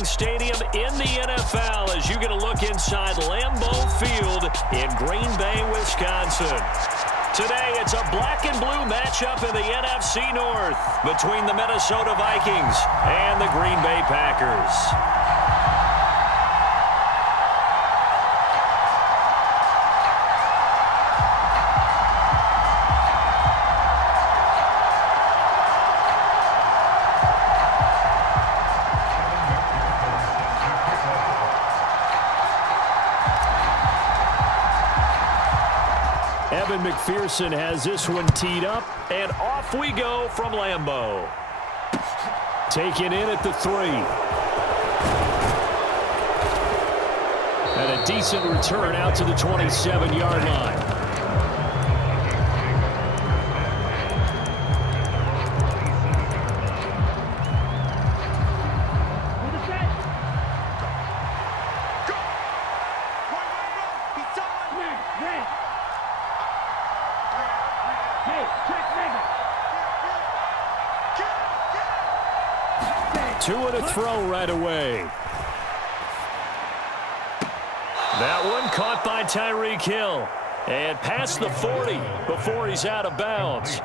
exciting stadium in the NFL as you get a look inside Lambeau Field in Green Bay, Wisconsin. Today, it's a black and blue matchup in the NFC North between the Minnesota Vikings and the Green Bay Packers. Evan McPherson has this one teed up, and off we go from Lambeau. Taken in at the 3. And a decent return out to the 27-yard line. Two and a throw right away. That one caught by Tyreek Hill. And past the 40 before he's out of bounds.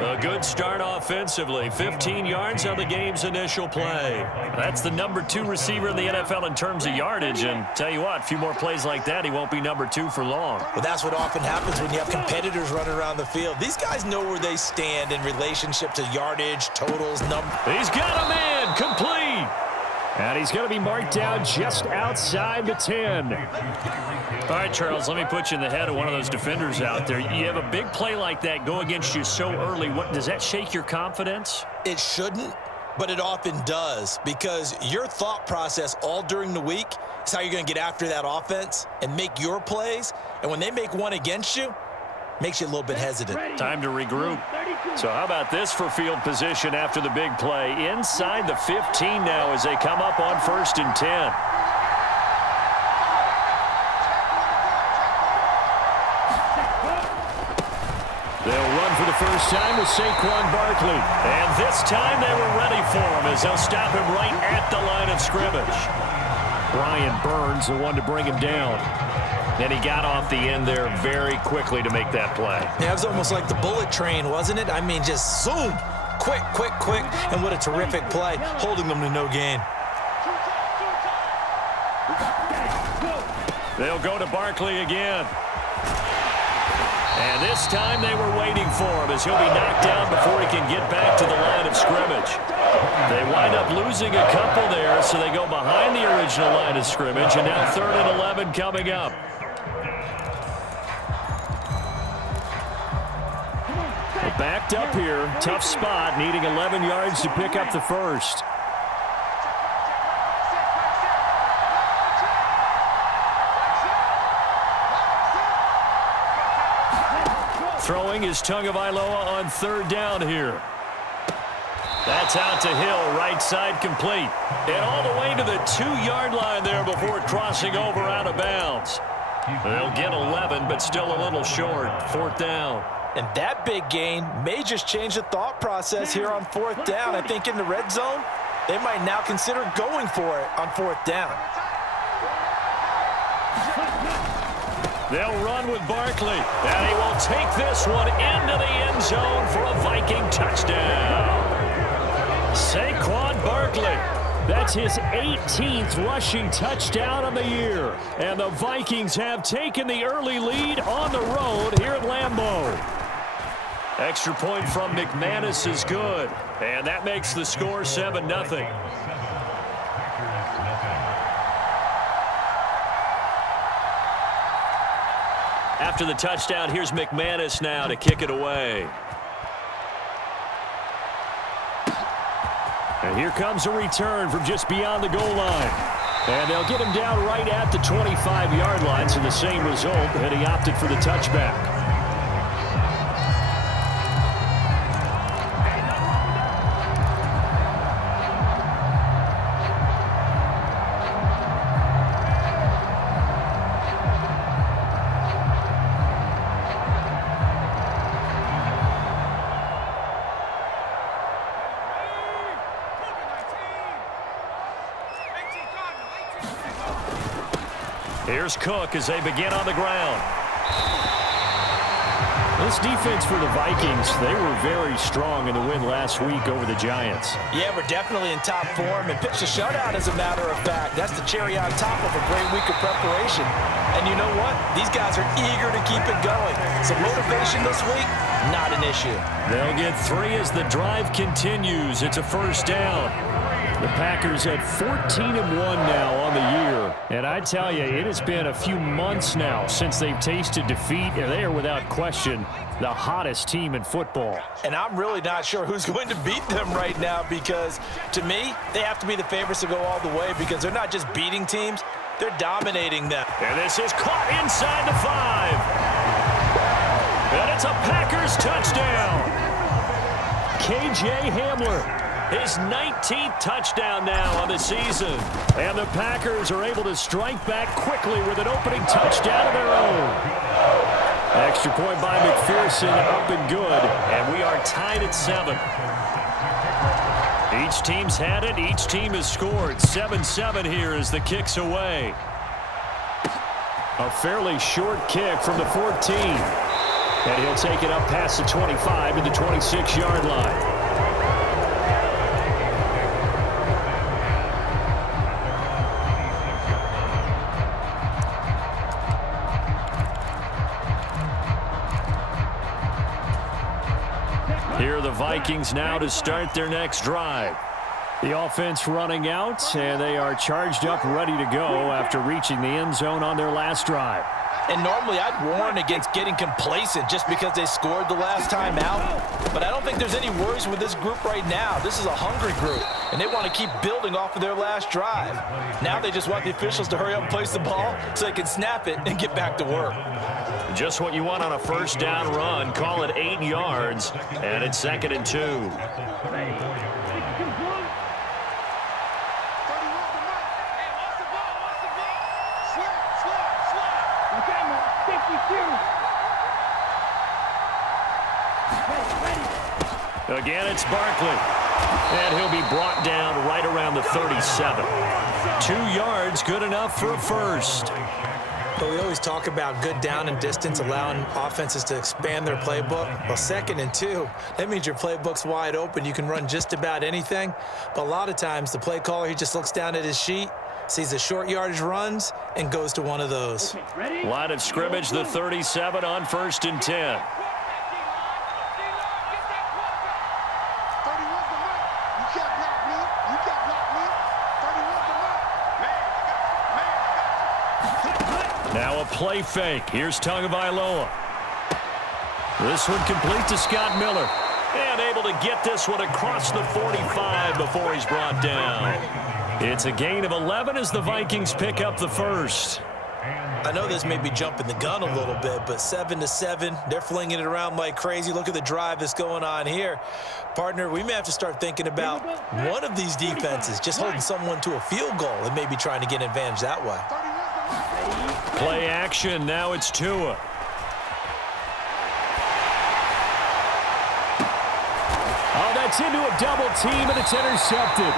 A good start offensively. 15 yards on the game's initial play. That's the number 2 receiver in the NFL in terms of yardage. And tell you what, a few more plays like that, he won't be number 2 for long. Well, that's what often happens when you have competitors running around the field. These guys know where they stand in relationship to yardage, totals, numbers. He's got a man complete. And he's going to be marked down just outside the 10. All right, Charles, let me put you in the head of one of those defenders out there. You have a big play like that go against you so early. What does that shake your confidence? It shouldn't, but it often does, because your thought process all during the week is how you're going to get after that offense and make your plays. And when they make one against you, makes you a little bit hesitant. Time to regroup. So how about this for field position after the big play? Inside the 15 now as they come up on 1st and 10. They'll run for the first time with Saquon Barkley. And this time they were ready for him as they'll stop him right at the line of scrimmage. Brian Burns, the one to bring him down. And he got off the end there very quickly to make that play. Yeah, it was almost like the bullet train, wasn't it? I mean, just zoom. Quick, quick, quick. And what a terrific play, holding them to no gain. They'll go to Barkley again. And this time they were waiting for him as he'll be knocked down before he can get back to the line of scrimmage. They wind up losing a couple there, so they go behind the original line of scrimmage, and now 3rd and 11 coming up. Backed up here, tough spot, needing 11 yards to pick up the first. Throwing is Tagovailoa on 3rd down here. That's out to Hill, right side complete. And all the way to the 2-yard line there before crossing over out of bounds. They'll get 11, but still a little short. 4th down. And that big gain may just change the thought process here on 4th down. I think in the red zone, they might now consider going for it on 4th down. They'll run with Barkley, and he will take this one into the end zone for a Viking touchdown. Saquon Barkley. That's his 18th rushing touchdown of the year. And the Vikings have taken the early lead on the road here at Lambeau. Extra point from McManus is good. And that makes the score 7-0. After the touchdown, here's McManus now to kick it away. And here comes a return from just beyond the goal line. And they'll get him down right at the 25-yard line, so the same result, and he opted for the touchback. Here's Cook as they begin on the ground. This defense for the Vikings, they were very strong in the win last week over the Giants. Yeah, we're definitely in top form and pitched a shutout, as a matter of fact. That's the cherry on top of a great week of preparation. And you know what? These guys are eager to keep it going. So motivation this week, not an issue. They'll get 3 as the drive continues. It's a first down. The Packers at 14-1 now on the year. And I tell you, it has been a few months now since they've tasted defeat, and they are without question the hottest team in football. And I'm really not sure who's going to beat them right now, because to me, they have to be the favorites to go all the way, because they're not just beating teams, they're dominating them. And this is caught inside the 5. And it's a Packers touchdown. KJ Hamler. His 19th touchdown now on the season. And the Packers are able to strike back quickly with an opening touchdown of their own. Extra point by McPherson, up and good. And we are tied at 7. Each team's had it. Each team has scored. 7-7 here as the kick's away. A fairly short kick from the 14. And he'll take it up past the 25 to the 26-yard line. Here are the Vikings now to start their next drive. The offense running out, and they are charged up, ready to go after reaching the end zone on their last drive. And normally I'd warn against getting complacent just because they scored the last time out. But I don't think there's any worries with this group right now. This is a hungry group, and they want to keep building off of their last drive. Now they just want the officials to hurry up and place the ball so they can snap it and get back to work. Just what you want on a first down run. Call it 8 yards, and it's 2nd and 2. Again, it's Barkley. And he'll be brought down right around the 37. 2 yards, good enough for a first. But we always talk about good down and distance, allowing offenses to expand their playbook. Well, 2nd and 2, that means your playbook's wide open. You can run just about anything. But a lot of times, the play caller, he just looks down at his sheet, sees the short yardage runs, and goes to one of those. Line of scrimmage, the 37 on 1st and 10. Now a play fake. Here's Tagovailoa. This one complete to Scott Miller. And able to get this one across the 45 before he's brought down. It's a gain of 11 as the Vikings pick up the first. I know this may be jumping the gun a little bit, but 7-7, they're flinging it around like crazy. Look at the drive that's going on here. Partner, we may have to start thinking about one of these defenses just holding someone to a field goal and maybe trying to get an advantage that way. Play action. Now it's Tua. Oh, that's into a double team, and it's intercepted.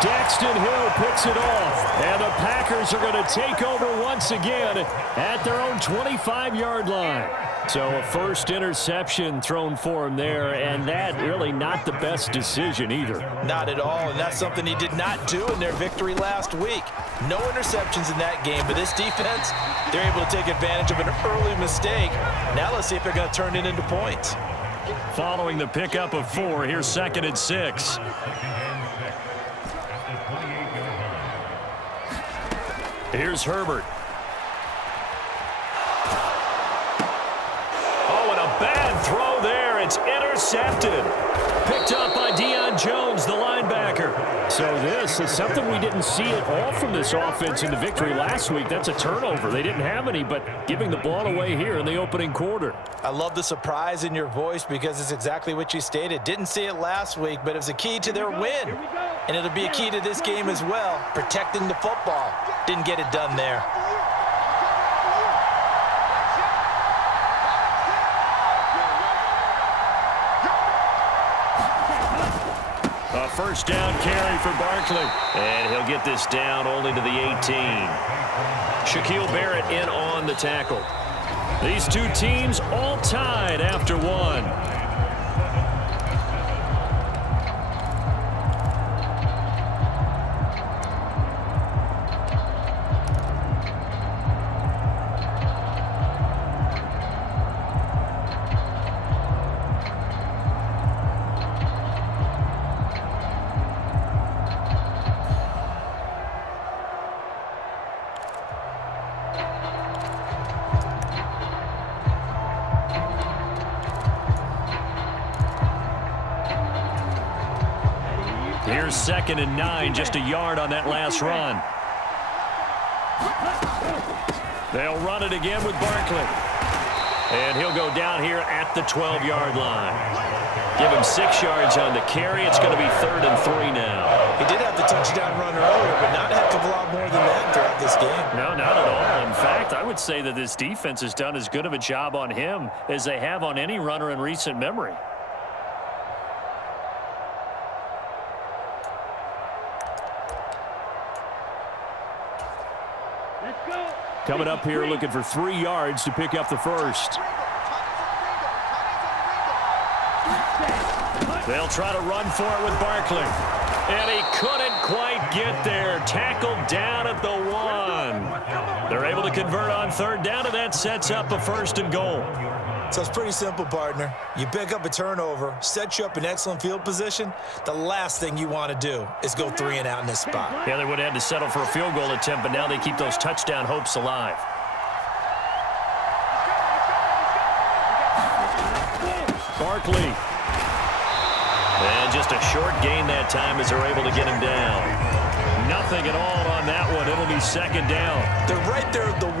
Daxton Hill picks it off, and the Packers are going to take over once again at their own 25-yard line. So a first interception thrown for him there, and that really not the best decision either. Not at all, and that's something he did not do in their victory last week. No interceptions in that game, but this defense, they're able to take advantage of an early mistake. Now let's see if they're going to turn it into points. Following the pickup of 4, here's 2nd and 6. Here's Herbert. Oh, and a bad throw there. It's intercepted. Picked up by Deion Jones, the linebacker. So this is something we didn't see at all from this offense in the victory last week. That's a turnover. They didn't have any, but giving the ball away here in the opening quarter. I love the surprise in your voice because it's exactly what you stated. Didn't see it last week, but it was a key to their win. And it'll be a key to this game as well, protecting the football. Didn't get it done there. A first down carry for Barkley. And he'll get this down only to the 18. Shaquille Barrett in on the tackle. These two teams all tied after one. Here's 2nd and 9, just a yard on that last run. They'll run it again with Barkley. And he'll go down here at the 12-yard line. Give him 6 yards on the carry. It's going to be 3rd and 3 now. He did have the touchdown run earlier, but not a heck of a lot more than that throughout this game. No, not at all. In fact, I would say that this defense has done as good of a job on him as they have on any runner in recent memory. Coming up here looking for 3 yards to pick up the first. They'll try to run for it with Barkley. And he couldn't quite get there. Tackled down at the 1. They're able to convert on 3rd down, and that sets up a 1st and goal. So it's pretty simple, partner. You pick up a turnover, set you up in excellent field position. The last thing you want to do is go 3 and out in this spot. Yeah, they would have had to settle for a field goal attempt, but now they keep those touchdown hopes alive. Barkley. And just a short gain that time as they're able to get him down. Nothing at all on that one. It'll be 2nd down. They're right there at the 1.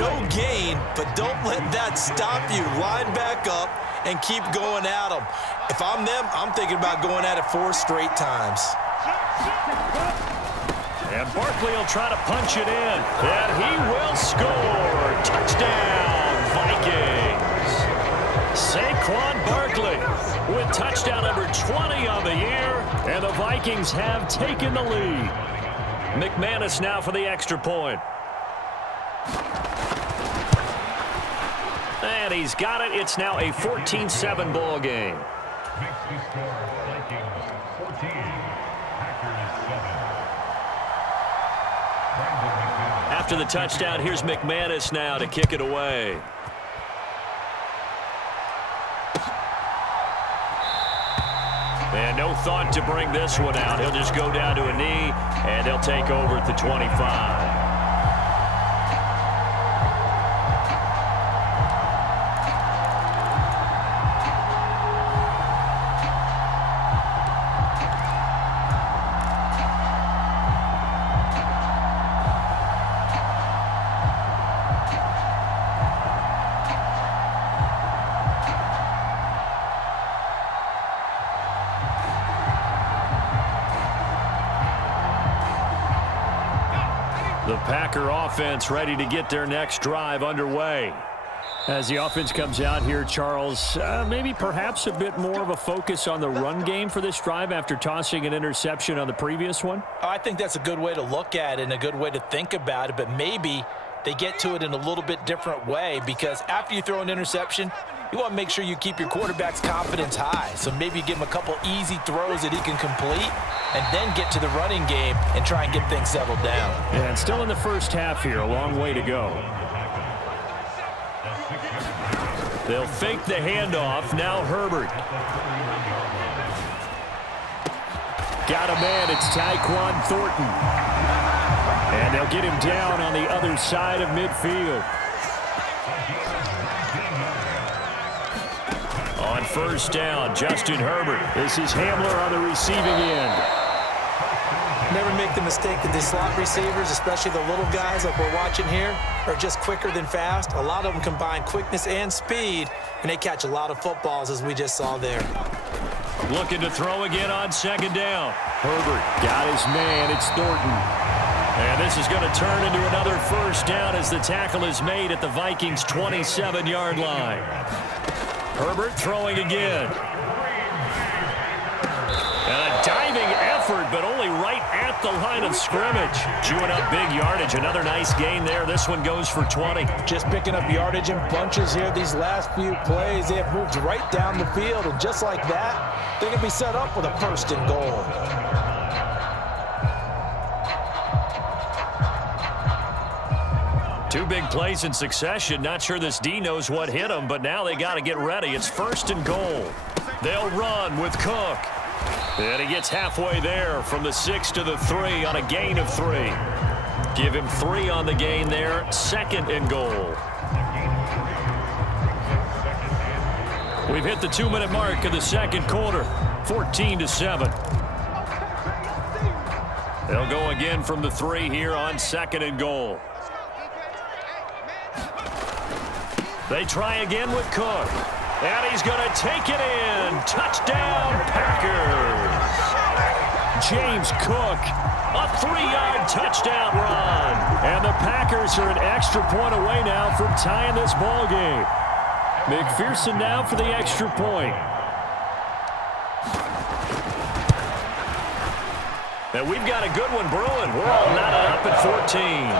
No gain, but don't let that stop you. Line back up and keep going at them. If I'm them, I'm thinking about going at it 4 straight times. And Barkley will try to punch it in. And he will score. Touchdown, Vikings. Saquon Barkley with touchdown number 20 on the year. And the Vikings have taken the lead. McManus now for the extra point. And he's got it. It's now a 14-7 ball game. After the touchdown, here's McManus now to kick it away. And no thought to bring this one out. He'll just go down to a knee, and he'll take over at the 25. The Packer offense ready to get their next drive underway. As the offense comes out here, Charles, maybe perhaps a bit more of a focus on the run game for this drive after tossing an interception on the previous one? I think that's a good way to look at it and a good way to think about it, but maybe they get to it in a little bit different way, because after you throw an interception, you want to make sure you keep your quarterback's confidence high. So maybe you give him a couple easy throws that he can complete and then get to the running game and try and get things settled down. And still in the first half here, a long way to go. They'll fake the handoff. Now Herbert. Got a man. It's Tyquan Thornton. And they'll get him down on the other side of midfield. On first down, Justin Herbert. This is Hamler on the receiving end. Never make the mistake that the slot receivers, especially the little guys like we're watching here, are just quicker than fast. A lot of them combine quickness and speed, and they catch a lot of footballs, as we just saw there. Looking to throw again on second down. Herbert got his man. It's Thornton. And this is going to turn into another first down as the tackle is made at the Vikings' 27-yard line. Herbert throwing again. And a diving effort, but only right at the line of scrimmage. Chewing up big yardage. Another nice gain there. This one goes for 20. Just picking up yardage in bunches here. These last few plays, they have moved right down the field, and just like that, they can be set up with a 1st and goal. Two big plays in succession. Not sure this D knows what hit him, but now they got to get ready. It's 1st and goal. They'll run with Cook. And he gets halfway there from the 6 to the 3 on a gain of 3. Give him 3 on the gain there. 2nd and goal. We've hit the 2-minute mark of the 2nd quarter. 14-7. They'll go again from the 3 here on 2nd and goal. They try again with Cook. And he's going to take it in. Touchdown, Packers. James Cook, a 3-yard touchdown run. And the Packers are an extra point away now from tying this ball game. McPherson now for the extra point. And we've got a good one brewing. We're all knotted up at 14.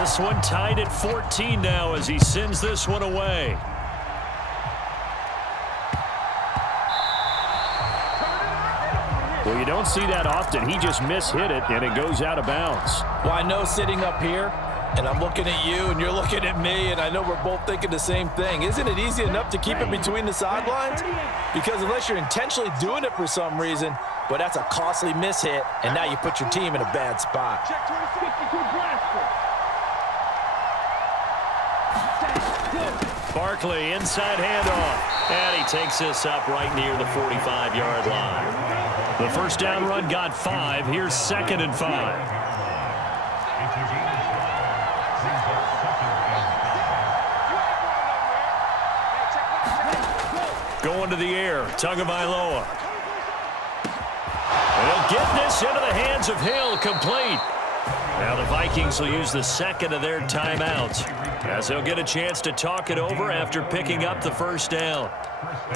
This one tied at 14 now as he sends this one away. Well, you don't see that often. He just mishit it, and it goes out of bounds. Well, I know sitting up here, and I'm looking at you, and you're looking at me, and I know we're both thinking the same thing. Isn't it easy enough to keep it between the sidelines? Because unless you're intentionally doing it for some reason, but that's a costly mishit, and now you put your team in a bad spot. Barkley, inside handoff, and he takes this up right near the 45-yard line. The first down run got 5. Here's 2nd and 5. Going to the air, Tagovailoa. They'll get this into the hands of Hill, complete. Now the Vikings will use the 2nd of their timeouts as they'll get a chance to talk it over after picking up the first down.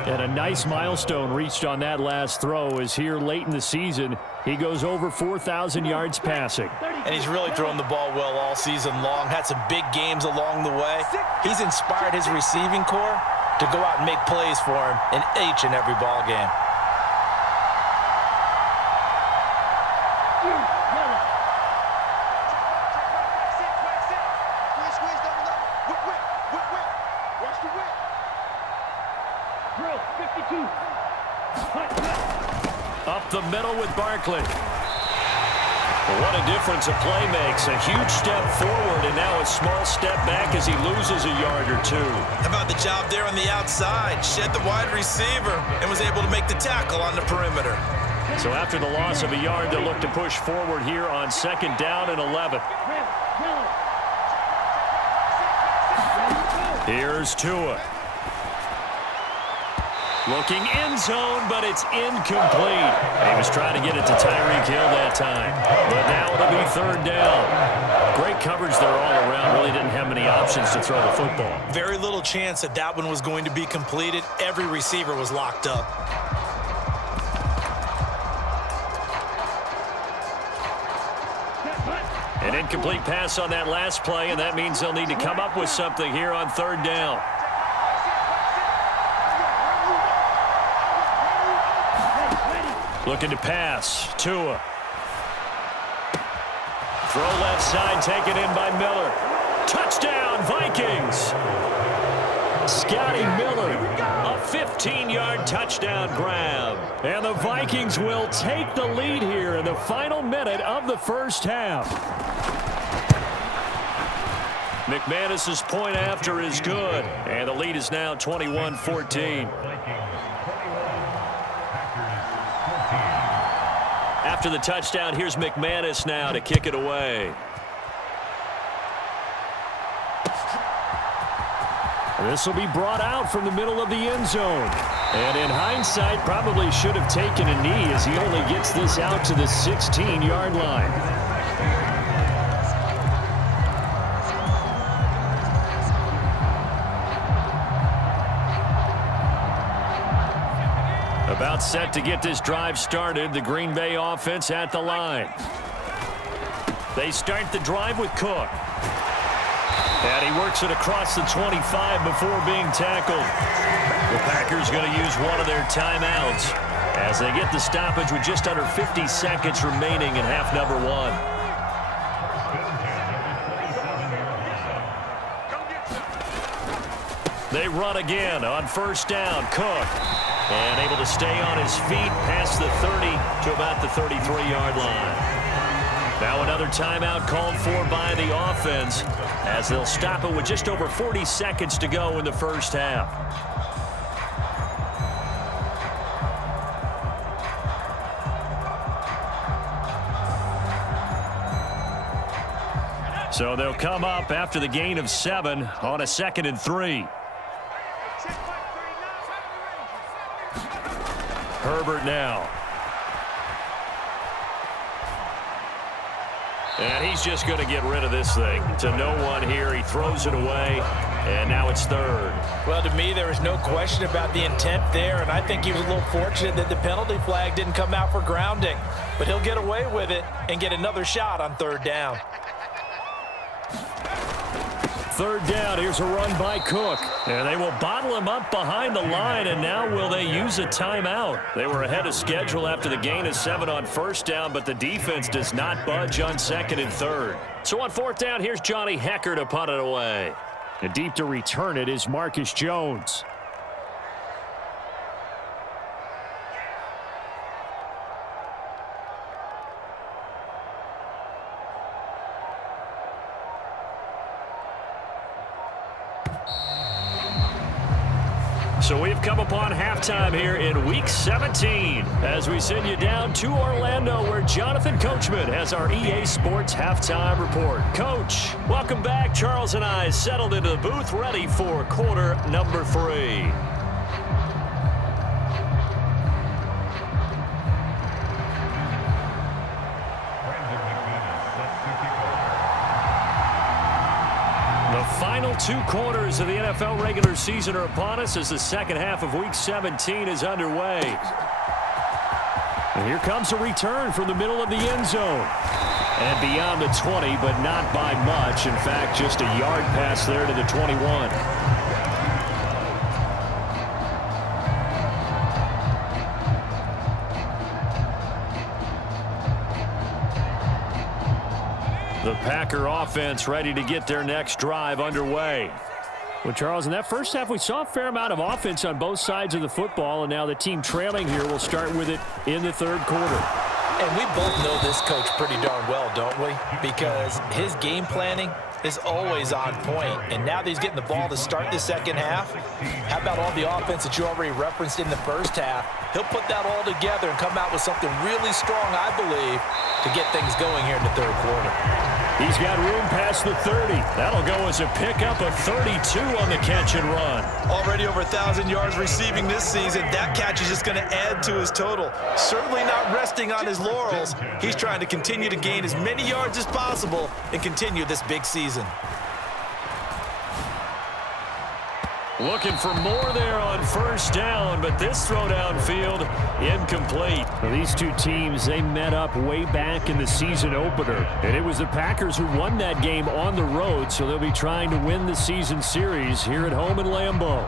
And a nice milestone reached on that last throw is here late in the season. He goes over 4,000 yards passing. And he's really thrown the ball well all season long. Had some big games along the way. He's inspired his receiving corps to go out and make plays for him in each and every ball game. Up the middle with Barkley. What a difference a play makes. A huge step forward and now a small step back as he loses a yard or 2. How about the job there on the outside? Shed the wide receiver and was able to make the tackle on the perimeter. So after the loss of a yard, they'll look to push forward here on 2nd down and 11. Here's Tua. Looking end zone, but it's incomplete. He was trying to get it to Tyreek Hill that time. But now it'll be 3rd down. Great coverage there all around. Really didn't have many options to throw the football. Very little chance that that one was going to be completed. Every receiver was locked up. An incomplete pass on that last play, and that means they'll need to come up with something here on 3rd down. Looking to pass. Tua. Throw left side, taken in by Miller. Touchdown, Vikings! Scotty Miller, a 15-yard touchdown grab. And the Vikings will take the lead here in the final minute of the first half. McManus's point after is good, and the lead is now 21-14. After the touchdown, here's McManus now to kick it away. This will be brought out from the middle of the end zone. And in hindsight, probably should have taken a knee as he only gets this out to the 16-yard line. About set to get this drive started. The Green Bay offense at the line. They start the drive with Cook. And he works it across the 25 before being tackled. The Packers going to use one of their timeouts as they get the stoppage with just under 50 seconds remaining in half number 1. They run again on first down. Cook. And able to stay on his feet past the 30 to about the 33-yard line. Now another timeout called for by the offense as they'll stop it with just over 40 seconds to go in the first half. So they'll come up after the gain of 7 on a 2nd and 3. Herbert now. And he's just going to get rid of this thing. To no one here. He throws it away. And now it's 3rd. Well, to me, there is no question about the intent there. And I think he was a little fortunate that the penalty flag didn't come out for grounding. But he'll get away with it and get another shot on 3rd down. 3rd down. Here's a run by Cook. And they will bottle him up behind the line. And now will they use a timeout? They were ahead of schedule after the gain of 7 on first down, but the defense does not budge on 2nd and 3rd. So on 4th down, here's Johnny Hecker to punt it away. And deep to return it is Marcus Jones. So we've come upon halftime here in Week 17 as we send you down to Orlando where Jonathan Coachman has our EA Sports Halftime Report. Coach, welcome back. Charles and I settled into the booth ready for quarter number 3. The final 2 quarters of the NFL regular season are upon us as the second half of Week 17 is underway. And here comes a return from the middle of the end zone. And beyond the 20, but not by much. In fact, just a yard pass there to the 21. The Packer offense ready to get their next drive underway. Well, Charles, in that first half, we saw a fair amount of offense on both sides of the football, and now the team trailing here will start with it in the 3rd quarter. And we both know this coach pretty darn well, don't we? Because his game planning is always on point. And now that he's getting the ball to start the second half, how about all the offense that you already referenced in the first half? He'll put that all together and come out with something really strong, I believe, to get things going here in the 3rd quarter. He's got room past the 30. That'll go as a pickup of 32 on the catch and run. Already over 1,000 yards receiving this season. That catch is just going to add to his total. Certainly not resting on his laurels. He's trying to continue to gain as many yards as possible and continue this big season. Looking for more there on first down, but this throw downfield incomplete. Well, these two teams, they met up way back in the season opener, and it was the Packers who won that game on the road, so they'll be trying to win the season series here at home in Lambeau.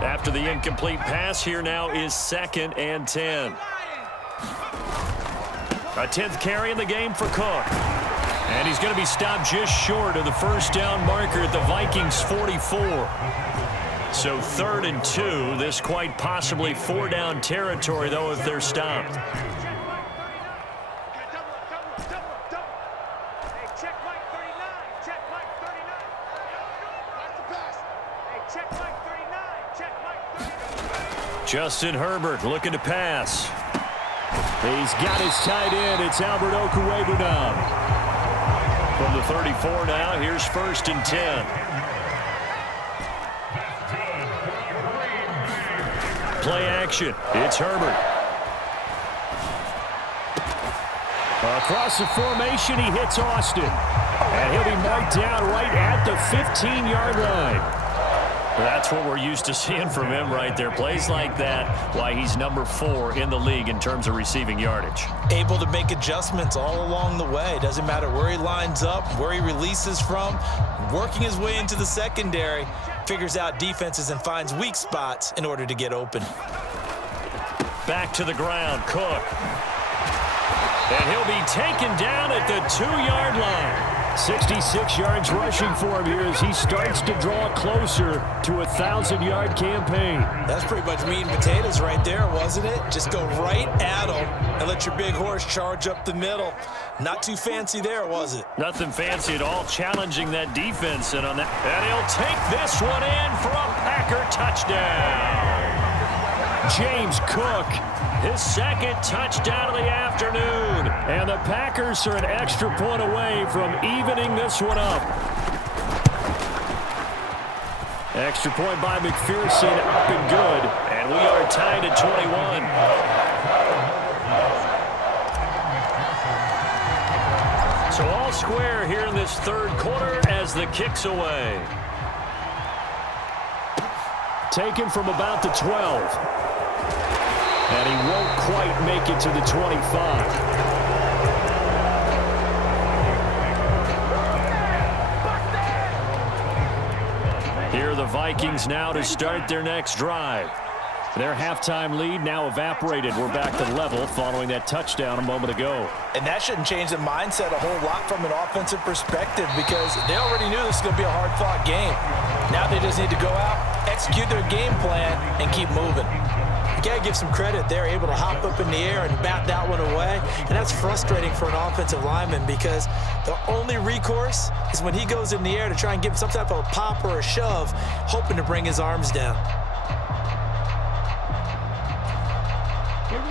After the incomplete pass, here now is 2nd and 10. A 10th carry in the game for Cook. And he's going to be stopped just short of the first down marker at the Vikings 44. So 3rd and 2. This quite possibly 4-down territory, though, if they're stopped. Justin Herbert looking to pass. He's got his tight end. It's Albert Okwuegbunam. From the 34 now, here's 1st and 10. Play action. It's Herbert. Across the formation, he hits Austin. And he'll be marked down right at the 15-yard line. That's what we're used to seeing from him right there. Plays like that, why he's number 4 in the league in terms of receiving yardage. Able to make adjustments all along the way. Doesn't matter where he lines up, where he releases from. Working his way into the secondary, figures out defenses and finds weak spots in order to get open. Back to the ground, Cook. And he'll be taken down at the 2-yard line. 66 yards rushing for him here as he starts to draw closer to a 1,000-yard campaign. That's pretty much meat and potatoes right there, wasn't it? Just go right at him and let your big horse charge up the middle. Not too fancy there, was it? Nothing fancy at all, challenging that defense. And he'll take this one in for a Packer touchdown. James Cook, his second touchdown of the afternoon. And the Packers are an extra point away from evening this one up. Extra point by McPherson, up and good. And we are tied at 21. So all square here in this third quarter as the kick's away. Taken from about the 12. And he won't quite make it to the 25. Here are the Vikings now to start their next drive. Their halftime lead now evaporated. We're back to level following that touchdown a moment ago. And that shouldn't change the mindset a whole lot from an offensive perspective because they already knew this was going to be a hard-fought game. Now they just need to go out, execute their game plan, and keep moving. You got to give some credit. They're able to hop up in the air and bat that one away. And that's frustrating for an offensive lineman because the only recourse is when he goes in the air to try and give him some type of a pop or a shove, hoping to bring his arms down.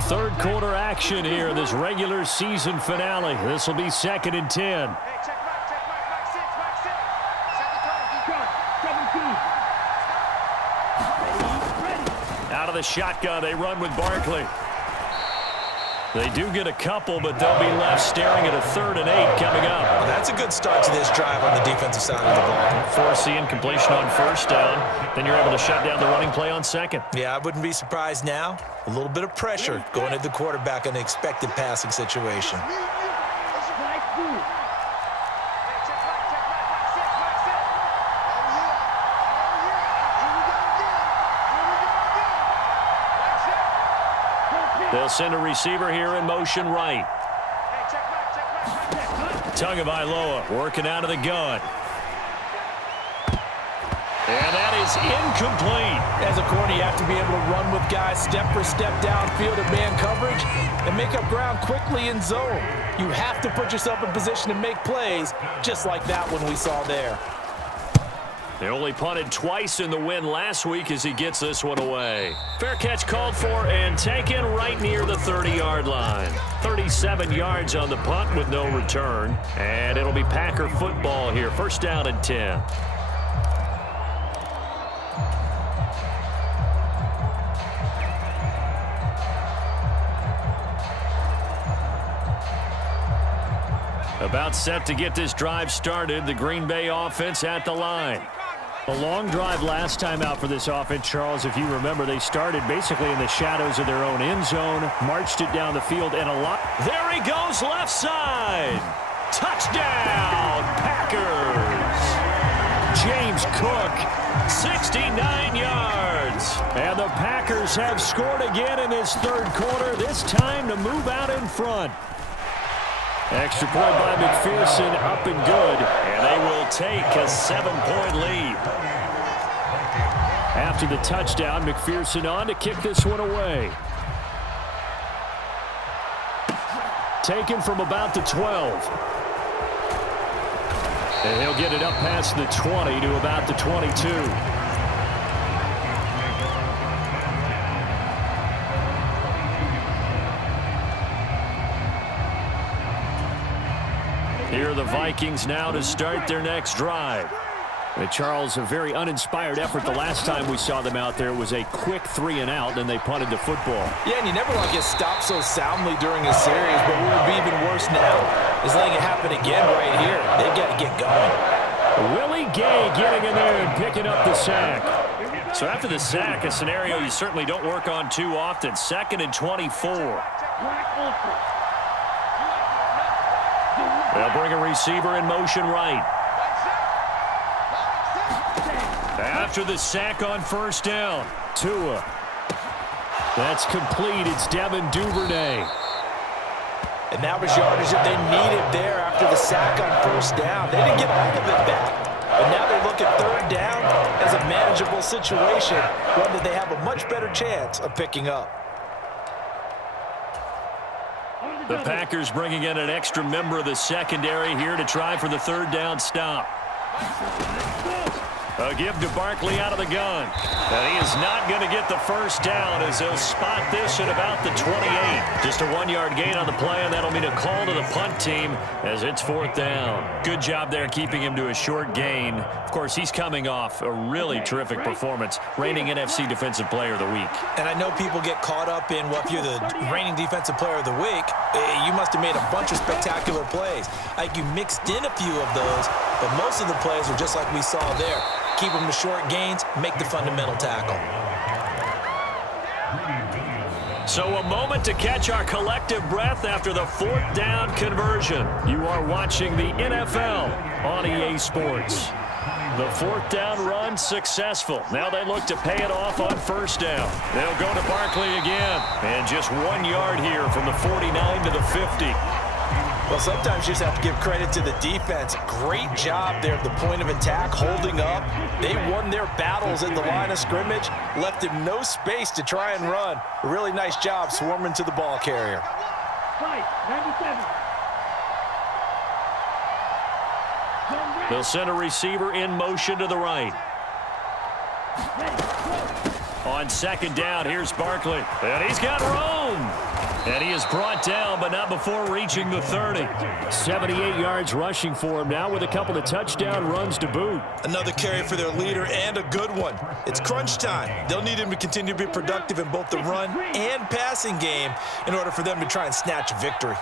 Third quarter action here in this regular season finale. This will be 2nd and 10. Out of the shotgun, they run with Barkley. They do get a couple, but they'll be left staring at a 3rd and 8 coming up. Well, that's a good start to this drive on the defensive side of the ball. Force the incompletion on 1st down. Then you're able to shut down the running play on 2nd. Yeah, I wouldn't be surprised now. A little bit of pressure going at the quarterback in an expected passing situation. They'll send a receiver here in motion right. Tagovailoa working out of the gun. And that is incomplete. As a corner, you have to be able to run with guys step for step downfield in man coverage and make up ground quickly in zone. You have to put yourself in position to make plays just like that one we saw there. They only punted twice in the win last week as he gets this one away. Fair catch called for and taken right near the 30-yard line. 37 yards on the punt with no return. And it'll be Packer football here. 1st down and 10. About set to get this drive started. The Green Bay offense at the line. A long drive last time out for this offense, Charles. If you remember, they started basically in the shadows of their own end zone, marched it down the field, and a lot. There he goes, left side. Touchdown, Packers. James Cook, 69 yards. And the Packers have scored again in this third quarter, this time to move out in front. Extra point by McPherson, up and good, and they will take a 7-point lead. After the touchdown, McPherson on to kick this one away. Taken from about the 12. And he'll get it up past the 20 to about the 22. Here are the Vikings now to start their next drive. Charles, a very uninspired effort the last time we saw them out there. It was a quick 3 and out, and they punted the football. Yeah, and you never want to get stopped so soundly during a series, but what would be even worse now is letting it happen again right here. They've got to get going. Willie Gay getting in there and picking up the sack. So after the sack, a scenario you certainly don't work on too often. 2nd and 24. They'll bring a receiver in motion right. After the sack on 1st down, Tua. That's complete. It's Devin Duvernay. And that was yardage that they needed there after the sack on 1st down. They didn't get all of it back. But now they look at 3rd down as a manageable situation, one that they have a much better chance of picking up. The Packers bringing in an extra member of the secondary here to try for the 3rd down stop. A give to Barkley out of the gun. And he is not going to get the 1st down as they'll spot this at about the 28. Just a 1-yard gain on the play, and that'll mean a call to the punt team as it's 4th down. Good job there keeping him to a short gain. Of course, he's coming off a really terrific performance, reigning NFC Defensive Player of the Week. And I know people get caught up in, well, if you're the reigning Defensive Player of the Week, you must have made a bunch of spectacular plays. Like you mixed in a few of those, but most of the plays are just like we saw there. Keep them to short gains, make the fundamental tackle. So a moment to catch our collective breath after the 4th down conversion. You are watching the NFL on EA Sports. The 4th down run successful. Now they look to pay it off on 1st down. They'll go to Barkley again. And just 1 yard here from the 49 to the 50. Well, sometimes you just have to give credit to the defense. Great job there at the point of attack, holding up. They won their battles at the line of scrimmage, left him no space to try and run. A really nice job swarming to the ball carrier. 97. They'll send a receiver in motion to the right. On 2nd down, here's Barkley. And he's got room. And he is brought down, but not before reaching the 30. 78 yards rushing for him now with a couple of touchdown runs to boot. Another carry for their leader and a good one. It's crunch time. They'll need him to continue to be productive in both the run and passing game in order for them to try and snatch a victory.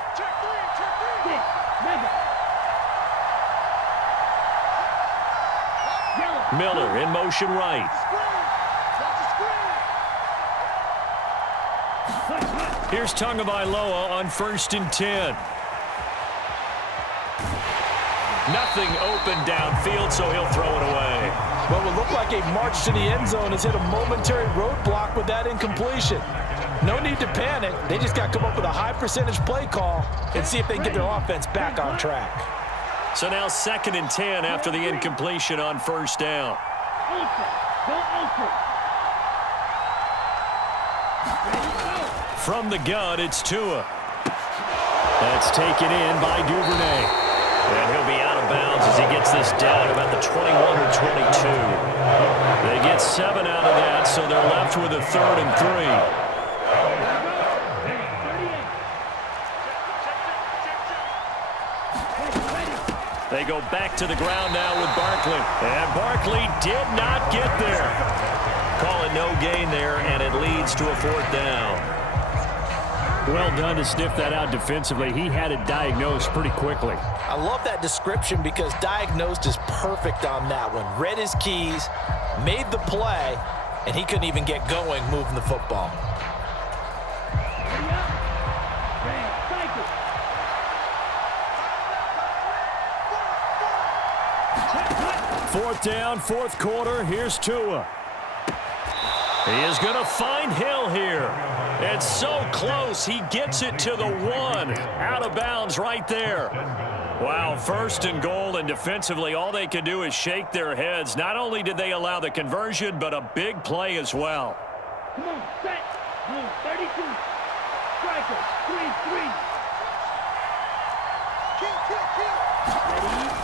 Miller in motion right. Here's Tagovailoa on 1st and 10. Nothing open downfield, so he'll throw it away. What would look like a march to the end zone has hit a momentary roadblock with that incompletion. No need to panic. They just got to come up with a high percentage play call and see if they can get their offense back on track. So now 2nd and 10 after the incompletion on 1st down. From the gun, it's Tua. That's taken in by Duvernay. And he'll be out of bounds as he gets this down at about the 21 or 22. They get 7 out of that, so they're left with a 3rd and 3. They go back to the ground now with Barkley. And Barkley did not get there. Call it no gain there, and it leads to a 4th down. Well done to sniff that out defensively. He had it diagnosed pretty quickly. I love that description because diagnosed is perfect on that one. Read his keys, made the play, and he couldn't even get going moving the football. Fourth down, 4th quarter. Here's Tua. He is going to find Hill here. It's so close. He gets it to the 1. Out of bounds right there. Wow, 1st and goal, and defensively all they can do is shake their heads. Not only did they allow the conversion, but a big play as well. Come on, set. 32. Striker, 3-3.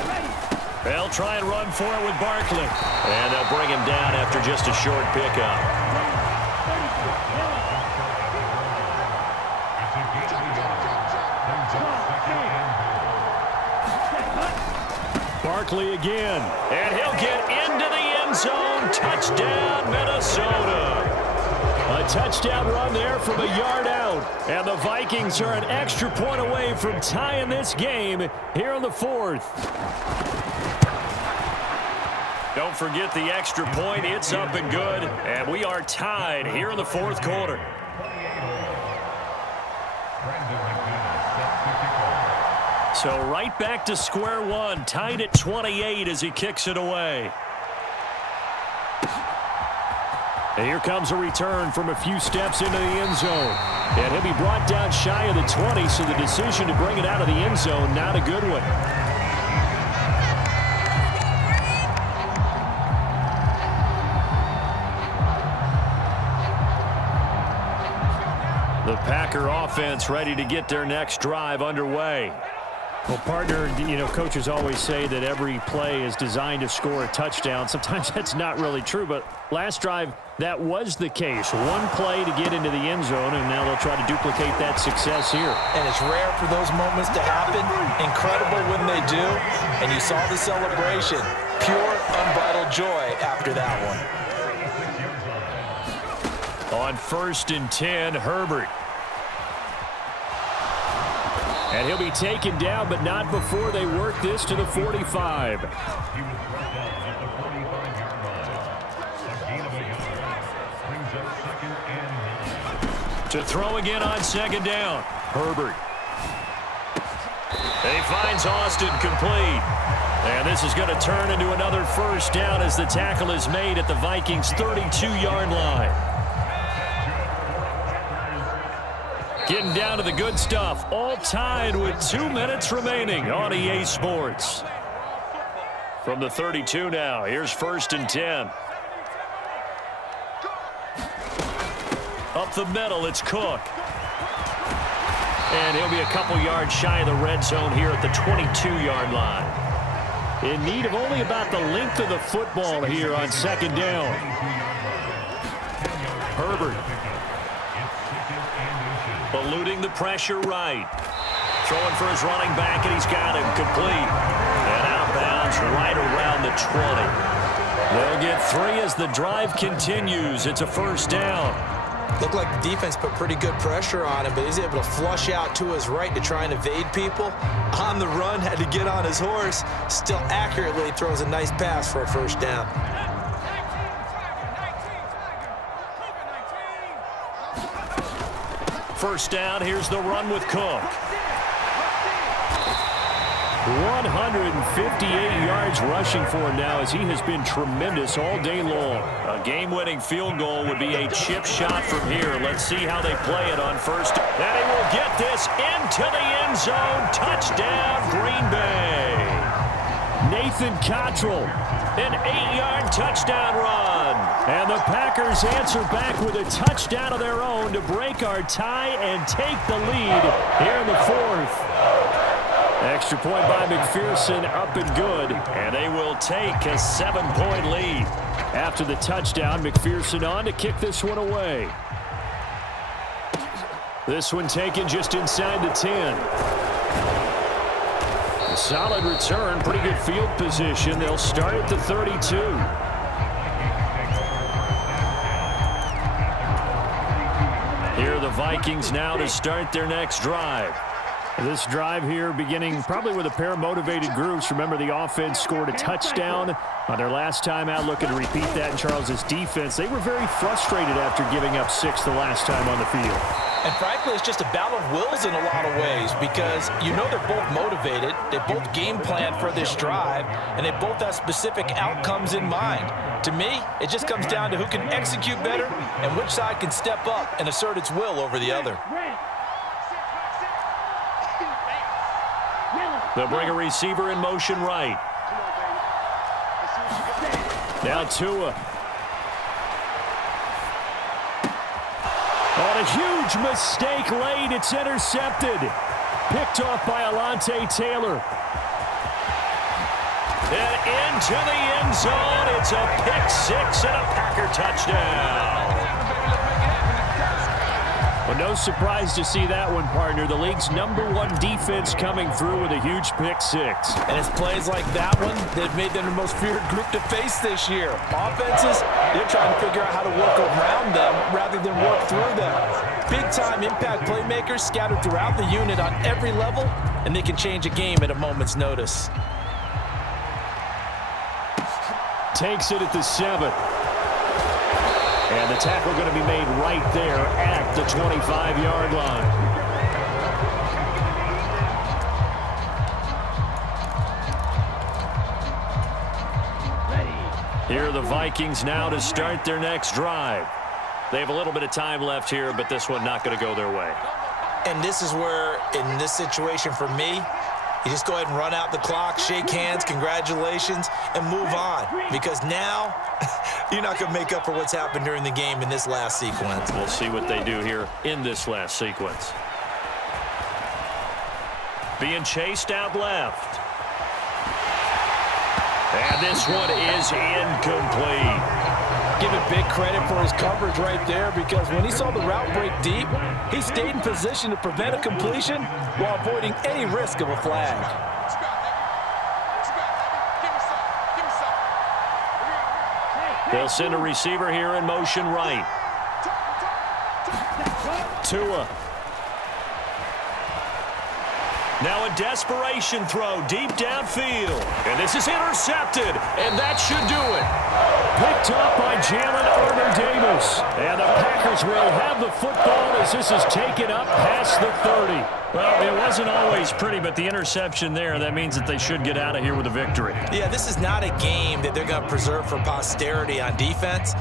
Ready. They'll try and run for it with Barkley. And they'll bring him down after just a short pickup. Barkley again. And he'll get into the end zone. Touchdown, Minnesota. A touchdown run there from a yard out. And the Vikings are an extra point away from tying this game here in the 4th. Don't forget the extra point. It's up and good. And we are tied here in the fourth quarter. So right back to square one, tied at 28 as he kicks it away. And here comes a return from a few steps into the end zone. And he'll be brought down shy of the 20, so the decision to bring it out of the end zone, not a good one. The Packer offense ready to get their next drive underway. Well, partner, coaches always say that every play is designed to score a touchdown. Sometimes that's not really true, but last drive, that was the case. One play to get into the end zone, and now they'll try to duplicate that success here. And it's rare for those moments to happen. Incredible when they do. And you saw the celebration. Pure, unbridled joy after that one. On 1st and 10, Herbert. And he'll be taken down, but not before they work this to the 45. To throw again on 2nd down. Herbert. And he finds Austin complete. And this is going to turn into another 1st down as the tackle is made at the Vikings' 32-yard line. Getting down to the good stuff, all tied with 2 minutes remaining on EA Sports. From the 32 now, here's 1st and 10. Up the middle, it's Cook. And he'll be a couple yards shy of the red zone here at the 22-yard line. In need of only about the length of the football here on 2nd down. Herbert. Eluding the pressure right. Throwing for his running back, and he's got him complete. And out of bounds right around the 20. They'll get 3 as the drive continues. It's a 1st down. Looked like the defense put pretty good pressure on him, but he's able to flush out to his right to try and evade people. On the run, had to get on his horse. Still accurately throws a nice pass for a 1st down. 1st down, here's the run with Cook. 158 yards rushing for him now as he has been tremendous all day long. A game-winning field goal would be a chip shot from here. Let's see how they play it on 1st. And he will get this into the end zone. Touchdown, Green Bay. Nathan Cottrell, an 8-yard touchdown run. And the Packers answer back with a touchdown of their own to break our tie and take the lead here in the 4th. Extra point by McPherson, up and good. And they will take a 7-point lead. After the touchdown, McPherson on to kick this one away. This one taken just inside the 10. Solid return, pretty good field position. They'll start at the 32. Here are the Vikings now to start their next drive. This drive here beginning probably with a pair of motivated groups. Remember, the offense scored a touchdown on their last time out. Looking to repeat that in Charles's defense. They were very frustrated after giving up 6 the last time on the field. And frankly, it's just a battle of wills in a lot of ways because they're both motivated. They both game plan for this drive, and they both have specific outcomes in mind. To me, it just comes down to who can execute better and which side can step up and assert its will over the other. They'll bring a receiver in motion right. Now Tua. On a huge mistake late, it's intercepted. Picked off by Alontae Taylor. And into the end zone, it's a pick 6 and a Packer touchdown. Well, no surprise to see that one, partner. The league's #1 defense coming through with a huge pick 6. And it's plays like that one that made them the most feared group to face this year. Offenses, they're trying to figure out how to work around them rather than work through them. Big-time impact playmakers scattered throughout the unit on every level, and they can change a game at a moment's notice. takes it at the 7. And the tackle going to be made right there at the 25-yard line. Here are the Vikings now to start their next drive. They have a little bit of time left here, but this one not going to go their way. And this is where, in this situation for me, you just go ahead and run out the clock, shake hands, congratulations, and move on. Because now, you're not going to make up for what's happened during the game in this last sequence. We'll see what they do here in this last sequence. Being chased out left. And this one is incomplete. Give it big credit for his coverage right there, because when he saw the route break deep, he stayed in position to prevent a completion while avoiding any risk of a flag. They'll send a receiver here in motion right. Tua. Now a desperation throw deep downfield. And this is intercepted, and that should do it. Picked up by Jalen Davis. And the Packers will have the football as this is taken up past the 30. Well, it wasn't always pretty, but the interception there, that means that they should get out of here with a victory. Yeah, this is not a game that they're going to preserve for posterity on defense,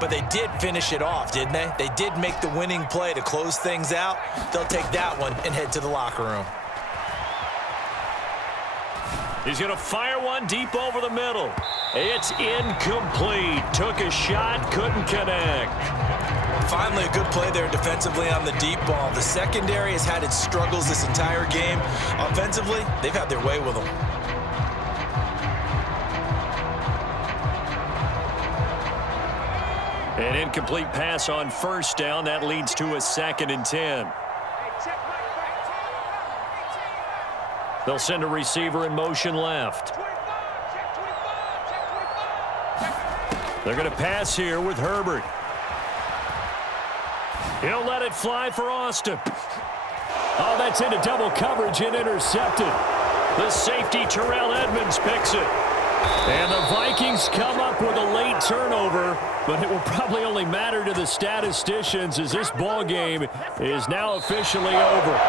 but they did finish it off, didn't they? They did make the winning play to close things out. They'll take that one and head to the locker room. He's going to fire one deep over the middle. It's incomplete. Took a shot, couldn't connect. Finally, a good play there defensively on the deep ball. The secondary has had its struggles this entire game. Offensively, they've had their way with them. An incomplete pass on first down. That leads to a 2nd and 10. They'll send a receiver in motion left. They're going to pass here with Herbert. He'll let it fly for Austin. Oh, that's into double coverage and intercepted. The safety, Terrell Edmonds, picks it. And the Vikings come up with a late turnover, but it will probably only matter to the statisticians as this ball game is now officially over.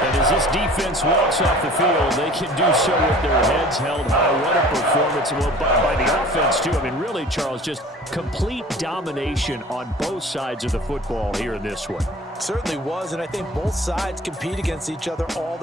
And as this defense walks off the field, they can do so with their heads held high. What a performance by the offense, too. I mean, really, Charles, just complete domination on both sides of the football here in this one. Certainly was, and I think both sides compete against each other all the